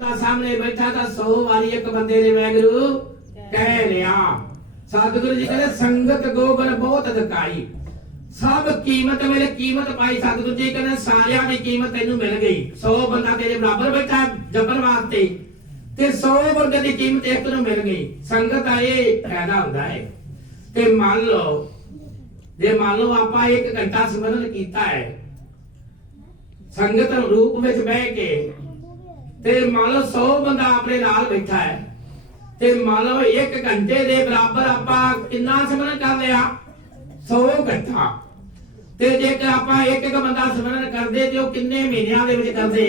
ਦਾ ਸਾਹਮਣੇ ਬੈਠਾ ਤਾਂ 100 ਵਾਰੀ ਇੱਕ ਬੰਦੇ ਨੇ ਵੈਗਰੂ ਕਹਿ ਲਿਆ। ਸਤਿਗੁਰੂ ਜੀ ਕਹਿੰਦੇ, ਸੰਗਤ ਗੋਬਰ ਬਹੁਤ ਅਧਿਕਾਈ ਸਭ ਕੀਮਤ ਮੇਰੇ ਕੀਮਤ ਪਾਈ। ਸਤਿਗੁਰੂ ਜੀ ਕਹਿੰਦੇ, ਸਾਰਿਆਂ ਦੀ ਕੀਮਤ ਤੈਨੂੰ ਮਿਲ ਗਈ। 100 ਬੰਦਾ ਤੇਰੇ ਬਰਾਬਰ ਬੈਠਾ ਜੱਬਰ ਵਾਸਤੇ। ਤੇ 100 ਬੰਦੇ ਦੀ ਕੀਮਤ ਇੱਕ ਨੂੰ ਮਿਲ ਗਈ। ਸੰਗਤ ਦਾ ਇਹ ਫਾਇਦਾ ਹੁੰਦਾ ਹੈ। ਤੇ ਮੰਨ ਲਓ, ਜੇ ਮੰਨ ਲਓ ਆਪਾਂ 1 ਘੰਟਾ ਸਿਮਰਨ ਕੀਤਾ ਹੈ, ਸੰਗਤ ਰੂਪ ਵਿੱਚ ਬਹਿ ਕੇ ਤੇ ਮੰਨ ਲਓ 100 ਬੰਦਾ ਆਪਣੇ ਨਾਲ ਬੈਠਾ ਹੈ, ਤੇ ਮੰਨ ਲਓ 1 ਘੰਟੇ ਦੇ ਬਰਾਬਰ ਆਪਾਂ ਕਿੰਨਾ ਸਿਮਰਨ ਕਰ ਲਿਆ 100 ਘੰਟਾ ਤੇ ਜੇਕਰ ਆਪਾਂ ਇੱਕ ਇੱਕ ਬੰਦਾ ਸਿਮਰਨ ਕਰਦੇ ਤੇ ਉਹ ਕਿੰਨੇ ਮਹੀਨਿਆਂ ਦੇ ਵਿੱਚ ਕਰਦੇ?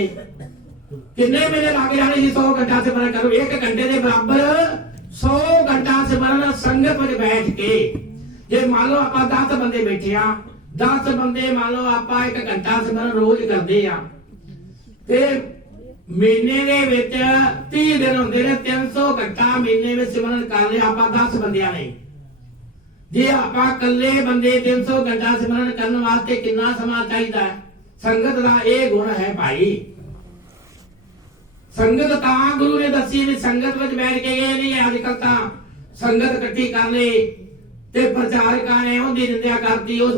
ਕਿੰਨੇ ਮਹੀਨੇ ਲੱਗ ਜਾਣੇ ਜੀ 100 ਘੰਟਾ ਸਿਮਰਨ ਕਰੋ 1 ਘੰਟੇ ਦੇ ਬਰਾਬਰ 100 ਘੰਟਾ ਸਿਮਰਨ ਸੰਗਤ ਵਿੱਚ ਬੈਠ ਕੇ, ਜੇ ਮੰਨ ਲਓ ਆਪਾਂ 10 ਬੰਦੇ ਬੈਠੇ ਆ 10 ਬੰਦੇ ਮੰਨ ਲਓ ਆਪਾਂ 1 ਘੰਟਾ ਸਿਮਰਨ ਰੋਜ਼ ਕਰਦੇ ਆ ਤੇ ਮਹੀਨੇ ਦੇ ਵਿੱਚ 30 ਦਿਨ ਹੁੰਦੇ ਨੇ 300 ਘੰਟਾ ਮਹੀਨੇ ਵਿੱਚ ਸਿਮਰਨ ਕਰ ਲਿਆ ਆਪਾਂ 10 ਬੰਦਿਆਂ ਨੇ। ਜੇ ਆਪਾਂ ਇਕੱਲੇ ਬੰਦੇ 300 ਘੰਟਾ ਸਿਮਰਨ ਕਰਨ ਵਾਸਤੇ ਕਿੰਨਾ ਸਮਾਂ ਚਾਹੀਦਾ ਹੈ? ਸੰਗਤ ਦਾ ਇਹ ਗੁਣ ਹੈ ਭਾਈ। ਸੰਗਤ ਤਾਂ ਗੁਰੂ ਨੇ ਦੱਸੀ ਵੀ ਸੰਗਤ ਵਿੱਚ ਬੈਠ ਕੇ ਇਹ ਨਹੀਂ ਅੱਜ ਕੱਲ ਤਾਂ ਸੰਗਤ ਇਕੱਠੀ ਕਰ ਲਈ ਤੇ ਪ੍ਰਚਾਰਕਾਂ ਨੇ ਉਹਦੀ ਨਿੰਦਿਆ ਕਰਤੀ ਉਸ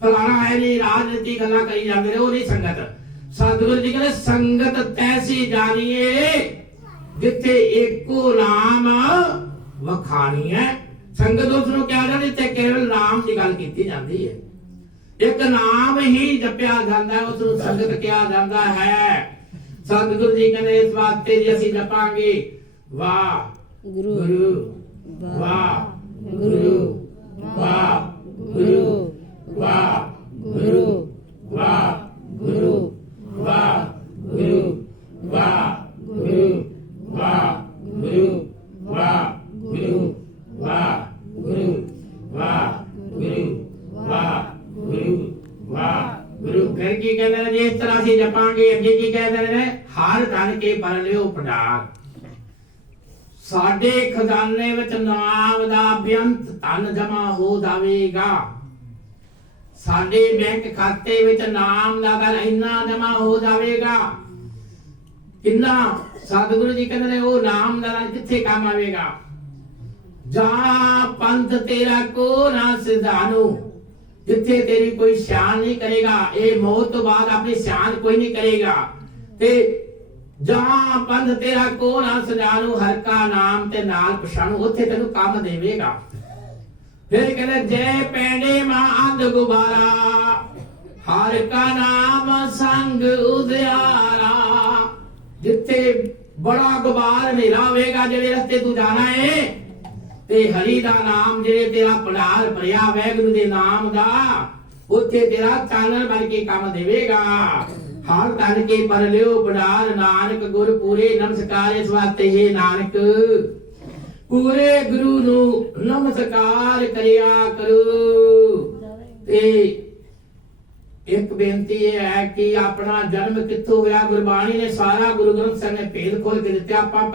ਫਲਾਣਾ ਹੈ ਨਹੀਂ, ਰਾਜਨੀਤੀ ਗੱਲਾਂ ਕਰੀ ਜਾਂਦੇ ਨੇ, ਉਹ ਨਹੀਂ ਸੰਗਤ। ਸਤਿਗੁਰੂ ਜੀ ਕਹਿੰਦੇ ਸੰਗਤ ਤੈਸੀ ਜਾਣੀਏ ਜਿੱਥੇ ਏਕੋ ਨਾਮ ਵਖਾਣੀ ਹੈ ਸੰਗਤ ਉਸ ਨੂੰ ਕਿਹਾ ਜਾਂਦੀ ਤੇ ਕੇਵਲ ਨਾਮ ਦੀ ਗੱਲ ਕੀਤੀ ਜਾਂਦੀ ਹੈ। ਇੱਕ ਨਾਮ ਹੀ ਜਪਿਆ ਜਾਂਦਾ ਉਸ ਨੂੰ ਸੰਗਤ ਕਿਹਾ ਜਾਂਦਾ ਹੈ। ਸਤਿਗੁਰੂ ਜੀ ਕਹਿੰਦੇ ਇਸ ਵਾਸਤੇ ਜੇ ਅਸੀਂ ਜਪਾਂਗੇ। ਵਾਹ ਗੁਰੂ। ਵਾਹ ਗੁਰੂ। ਵਾਹ ਗੁਰੂ। ਕੀ ਕਹਿੰਦੇ ਨੇ ਜੇ? ਇਸ ਤਰ੍ਹਾਂ ਅਸੀਂ ਜਪਾਂਗੇ। ਅੱਗੇ ਕੀ ਕਹਿੰਦੇ ਨੇ? ਹਰ ਤਨ ਕੇ ਪਰ ਲਿਓ ਭੰਡਾਰ। ਸਾਡੇ ਖਜ਼ਾਨੇ ਵਿੱਚ ਨਾਮ ਦਾ ਬੇਅੰਤ ਧਨ ਜਮਾ ਹੋ ਜਾਵੇਗਾ। ਸਾਡੇ ਬੈਂਕ ਖਾਤੇ ਵਿੱਚ ਨਾਮ ਦਾ ਧਨ ਇੰਨਾ ਜਮਾ ਹੋ ਜਾਵੇਗਾ। ਕਿੰਨਾ? ਸਤਿਗੁਰੂ ਜੀ ਕਹਿੰਦੇ ਨੇ, ਉਹ ਨਾਮ ਦਾ ਕਿੱਥੇ ਕੰਮ ਆਵੇਗਾ? ਜਾਂ ਪੰਥ ਤੇਰਾ ਕੋ ਨਾ ਸਿਧਾਨੂ? ਜਿੱਥੇ ਤੇਰੀ ਕੋਈ ਸ਼ਾਨ ਨਹੀਂ ਕਰੇਗਾ, ਇਹ ਮੌਤ ਤੋਂ ਬਾਅਦ ਆਪਣੀ ਸ਼ਾਨ ਕੋਈ ਨਹੀਂ ਕਰੇਗਾ। ਤੇ ਜਾਂ ਪੰਥ ਤੇਰਾ ਕੋ ਨਾ ਸਜਾਨੂ ਹਰ ਕਾ ਨਾਮ ਤੇ ਨਾਲ ਪਛਾਣੂ, ਉੱਥੇ ਤੈਨੂੰ ਕੰਮ ਦੇਵੇਗਾ। ਫਿਰ ਕਹਿੰਦੇ, ਜੈ ਪੈਂਡੇ ਮਾ ਅੰਧ ਗੁਬਾਰਾ, ਹਰ ਕਾ ਨਾਮ ਸੰਗ ਉਦਿਆਰਾ। ਜਿੱਥੇ ਬੜਾ ਗੁਬਾਰ ਮੇਰਾ ਹੋਵੇਗਾ, ਜਿਹੜੇ ਰਸਤੇ ਤੂੰ ਜਾਣਾ ਏ ਤੇ ਹਰੀ ਦਾ ਨਾਮ ਜਿਹੜੇ ਤੇਰਾ ਪੜਾਲ ਭਰਿਆ ਵੈਗੁਰੂ ਦੇ ਨਾਮ ਦਾ, ਉੱਥੇ ਤੇਰਾ ਚਾਨਣ ਬਣ ਕੇ ਕੰਮ ਦੇਵੇਗਾ। ਹਰ ਤਨ ਕੇ ਪਰ ਲਿਓ ਪੜਾਲ ਨਾਨਕ ਗੁਰ ਪੂਰੇ ਨਮਸਕਾਰ ਇਸ ਵਾਸਤੇ ਹੈ ਨਾਨਕ। ਪੂਰੇ ਗੁਰੂ ਨੂੰ ਨਮਸਕਾਰ ਕਰਿਆ ਕਰੋ। ਤੇ ਇੱਕ ਬੇਨਤੀ ਇਹ ਹੈ ਕਿ ਆਪਣਾ ਜਨਮ ਕਿੱਥੋਂ ਹੋਇਆ, ਗੁਰਬਾਣੀ ਨੇ ਸਾਰਾ ਗੁਰੂ ਗ੍ਰੰਥ ਸਾਹਿਬ ਨੇ ਭੇਦ ਖੋਲ ਕੇ ਦਿੱਤਾ। ਆਪਾਂ